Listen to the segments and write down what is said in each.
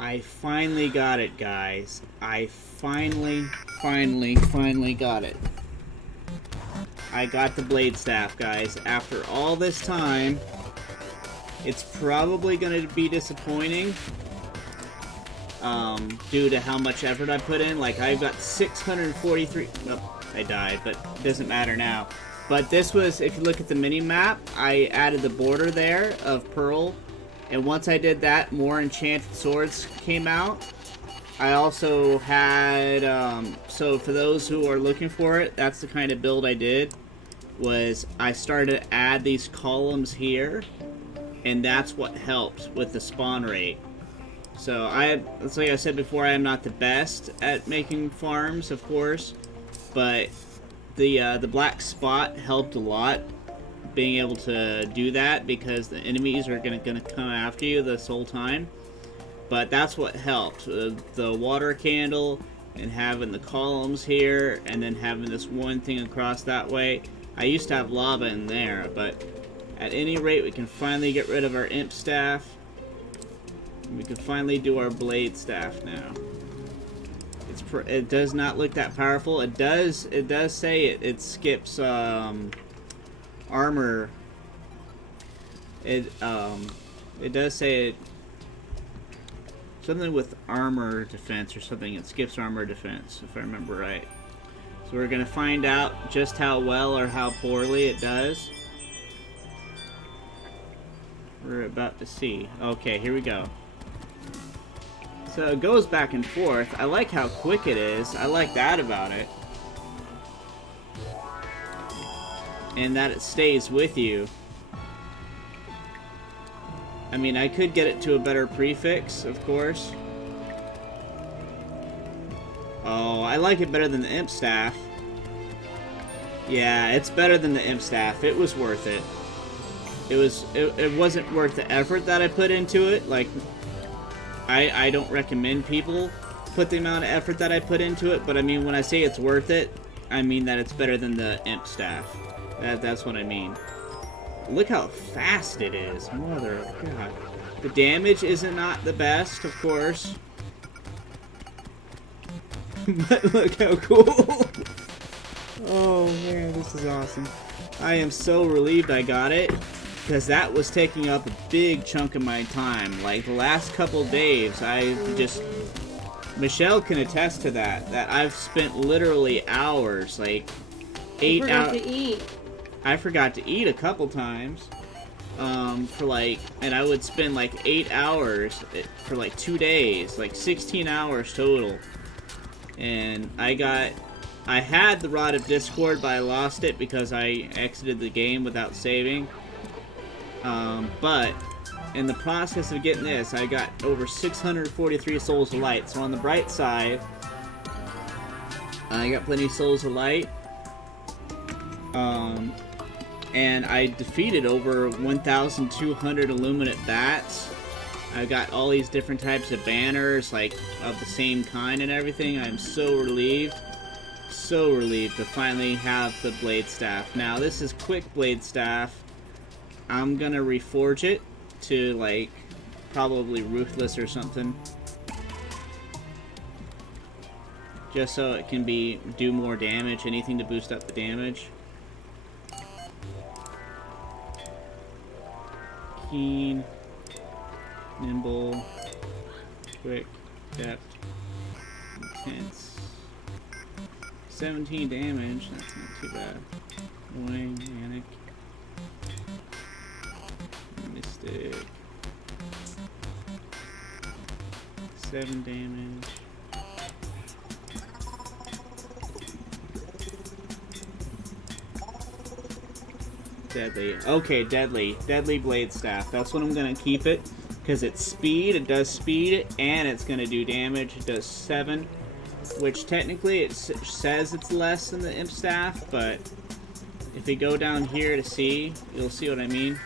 I finally got it, guys. I finally got it. I got the blade staff, guys. After all this time, it's probably going to be disappointing. Due to how much effort I put in. Like, I've got 643... Oh, I died, but it doesn't matter now. But this was, if you look at the mini-map, I added the border there of pearl. And once I did that, more enchanted swords came out. I also had... so for those who are looking for it, that's the kind of build I did. Was I started to add these columns here. And that's what helped with the spawn rate. So, it's like I said before, I am not the best at making farms, of course, but the black spot helped a lot, being able to do that, because the enemies are gonna come after you this whole time. But that's what helped, the water candle, and having the columns here, and then having this one thing across that way. I used to have lava in there, but at any rate, we can finally get rid of our imp staff. We can finally do our blade staff now. It does not look that powerful. It does say it skips armor. It does say it something with armor defense or something. It skips armor defense, if I remember right. So we're gonna find out just how well or how poorly it does. We're about to see. Okay, here we go. So it goes back and forth. I like how quick it is. I like that about it. And that it stays with you. I mean, I could get it to a better prefix, of course. Oh, I like it better than the imp staff. Yeah, it's better than the imp staff. It was worth it. It wasn't worth the effort that I put into it. Like, I don't recommend people put the amount of effort that I put into it, but I mean, when I say it's worth it, I mean that it's better than the imp staff. That's what I mean. Look how fast it is. Mother of God. The damage isn't not the best, of course. But look how cool. Oh man, this is awesome. I am so relieved I got it, because that was taking up a big chunk of my time. Like, the last couple days, I've just... Michelle can attest to that. That I've spent literally hours, like 8 hours... to eat. I forgot to eat a couple times. For like... And I would spend like 8 hours for like 2 days. Like 16 hours total. And I had the Rod of Discord, but I lost it because I exited the game without saving. But in the process of getting this, I got over 643 Souls of Light. So on the bright side, I got plenty of Souls of Light. And I defeated over 1,200 Illuminate Bats. I got all these different types of banners, like, of the same kind and everything. I'm so relieved. So relieved to finally have the Blade Staff. Now, this is Quick Blade Staff. I'm gonna reforge it to, like, probably Ruthless or something. Just so it can do more damage, anything to boost up the damage. Keen, nimble, quick, depth, intense. 17 damage, that's not too bad. Annoying, manic. Mystic. 7 damage. Deadly. Okay, deadly. Deadly Blade Staff. That's what I'm gonna keep it. Because it's speed, it does speed, and it's gonna do damage. It does 7. Which technically it says it's less than the Imp Staff, but if you go down here to see, you'll see what I mean.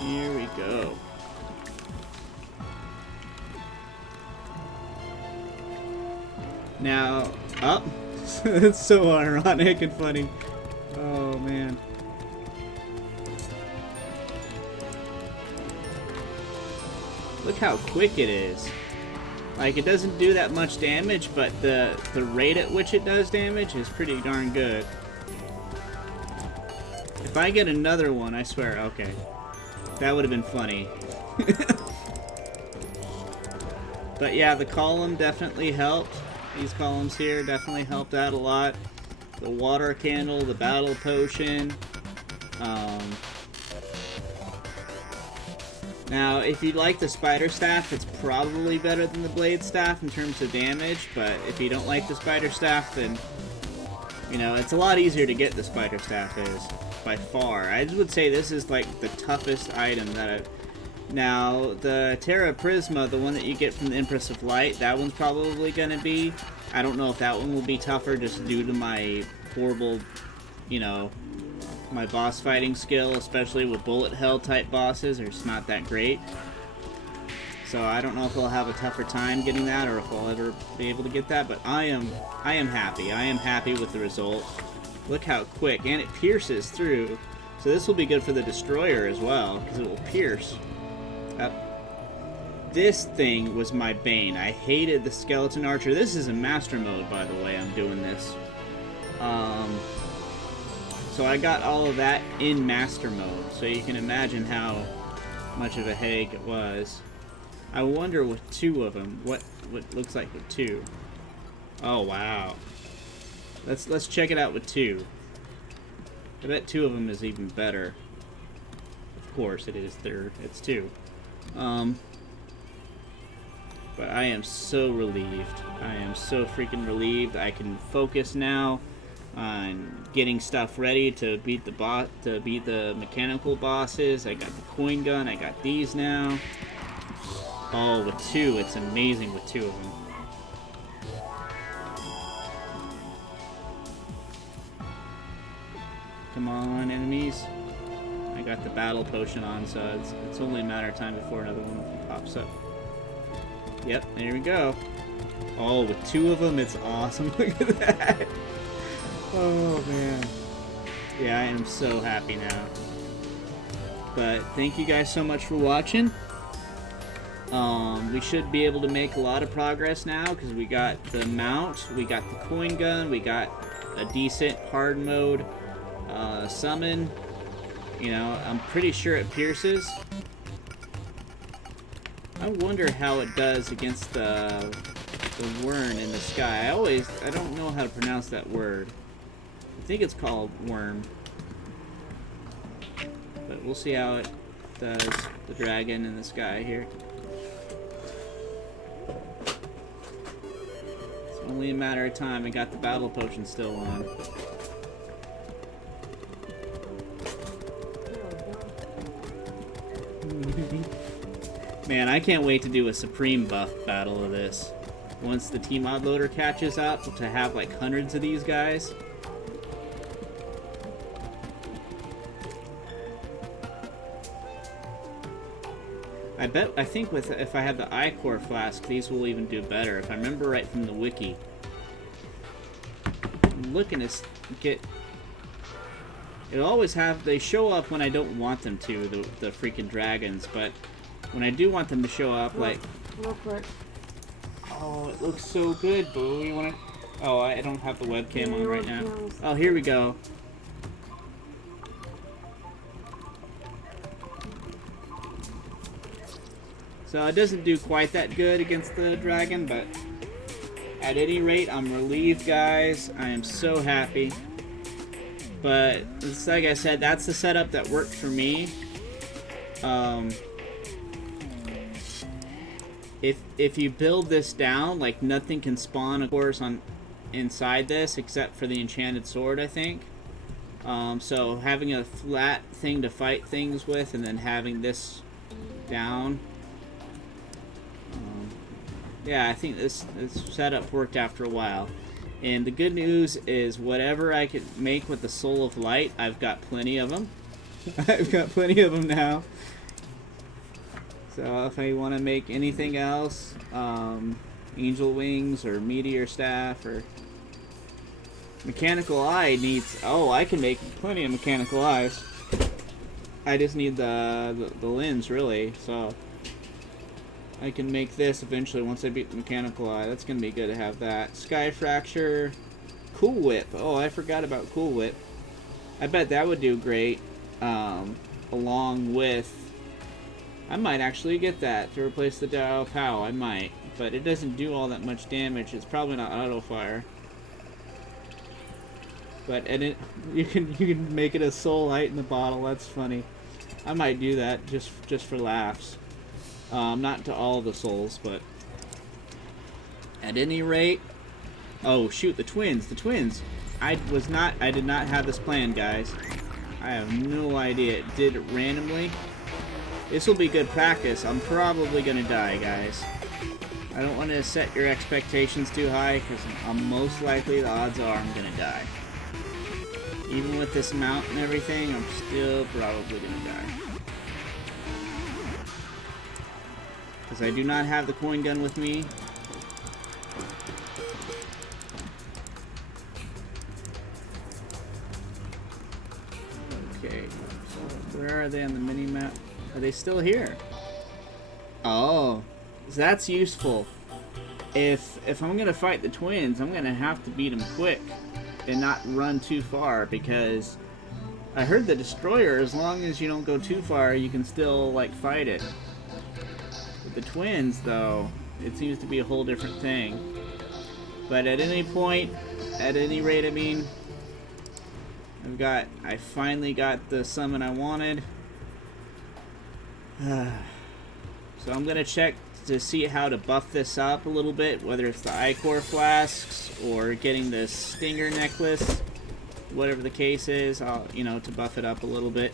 Here we go. Now, up. It's so ironic and funny. Oh man. Look how quick it is. Like, it doesn't do that much damage, but the rate at which it does damage is pretty darn good. If I get another one, I swear, okay. That would have been funny. But yeah, the column definitely helped. These columns here definitely helped out a lot. The water candle, the battle potion. Now, if you like the spider staff, it's probably better than the blade staff in terms of damage, but if you don't like the spider staff, then, you know, it's a lot easier to get the spider staff is, by far. I would say this is like the toughest item that I've... Now, the Terra Prisma, the one that you get from the Empress of Light, that one's probably going to be... I don't know if that one will be tougher just due to my horrible, you know, my boss fighting skill, especially with bullet hell type bosses, are just not that great. So I don't know if I'll have a tougher time getting that or if I'll ever be able to get that, but I am happy. I am happy with the result. Look how quick, and it pierces through. So this will be good for the destroyer as well, because it will pierce. This thing was my bane. I hated the skeleton archer. This is in master mode, by the way. I'm doing this. So I got all of that in master mode. So you can imagine how much of a headache it was. I wonder with two of them, what looks like with two. Oh wow. Let's check it out with two. I bet two of them is even better. Of course it is. It's two. But I am so relieved. I am so freaking relieved. I can focus now on getting stuff ready to beat the mechanical bosses. I got the coin gun. I got these now. Oh, with two, it's amazing with two of them. Come on, enemies. I got the battle potion on, so it's only a matter of time before another one pops up. Yep, there we go. Oh, with two of them, it's awesome. Look at that. Oh, man. Yeah, I am so happy now. But thank you guys so much for watching. We should be able to make a lot of progress now because we got the mount, we got the coin gun, we got a decent hard mode summon. You know, I'm pretty sure it pierces. I wonder how it does against the worm in the sky. I don't know how to pronounce that word. I think it's called worm. But we'll see how it does the dragon in the sky here. It's only a matter of time. I got the battle potion still on. Man, I can't wait to do a supreme buff battle of this. Once the T-Mod loader catches up, to have like hundreds of these guys. I think if I have the I-Core flask, these will even do better. If I remember right from the wiki. I'm looking to get... It'll always have... They show up when I don't want them to, the freaking dragons, but when I do want them to show up, like... Real quick. Oh, it looks so good, Boo. You wanna... Oh, I don't have the webcam on right now. Oh, here we go. So it doesn't do quite that good against the dragon, but at any rate, I'm relieved, guys. I am so happy. But it's like I said, that's the setup that worked for me. If you build this down, like nothing can spawn, of course, on inside this except for the enchanted sword, I think. So having a flat thing to fight things with, and then having this down. Yeah, I think this setup worked after a while. And the good news is whatever I could make with the Soul of Light, I've got plenty of them. I've got plenty of them now. So if I want to make anything else, angel wings or meteor staff or mechanical eye needs. Oh, I can make plenty of mechanical eyes. I just need the lens really, so I can make this eventually once I beat the mechanical eye. That's gonna be good to have that. Sky fracture, cool whip. Oh, I forgot about cool whip. I bet that would do great. Along with, I might actually get that to replace the Dao Pow. I might, but it doesn't do all that much damage. It's probably not auto fire. But you can make it a soul light in the bottle. That's funny. I might do that just for laughs. Not to all the souls, but at any rate. Oh shoot, the twins. I did not have this plan, guys. I have no idea. It did it randomly. This will be good practice. I'm probably gonna die, guys. I don't want to set your expectations too high, because I'm most likely, the odds are, I'm gonna die. Even with this mount and everything, I'm still probably gonna die. Because I do not have the coin gun with me. Okay, so where are they on the mini-map? Are they still here? Oh, so that's useful. If I'm gonna fight the twins, I'm gonna have to beat them quick and not run too far, because I heard the destroyer, as long as you don't go too far, you can still like fight it. With the twins though, it seems to be a whole different thing. But at any point, at any rate, I mean, I finally got the summon I wanted. So I'm gonna check to see how to buff this up a little bit, whether it's the Ichor flasks or getting the Stinger necklace, whatever the case is, you know, to buff it up a little bit.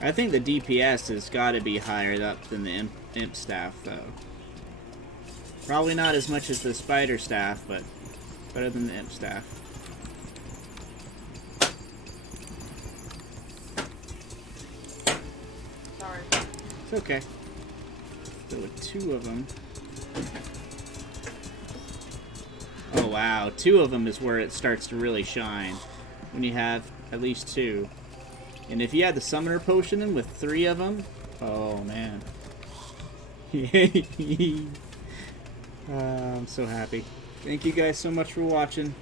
I think the DPS has got to be higher up than the imp staff, though. Probably not as much as the spider staff, but better than the imp staff. Sorry. It's okay. So with 2 of them. Oh wow, 2 of them is where it starts to really shine. When you have at least 2. And if you had the summoner potion in with 3 of them, oh man. I'm so happy. Thank you guys so much for watching.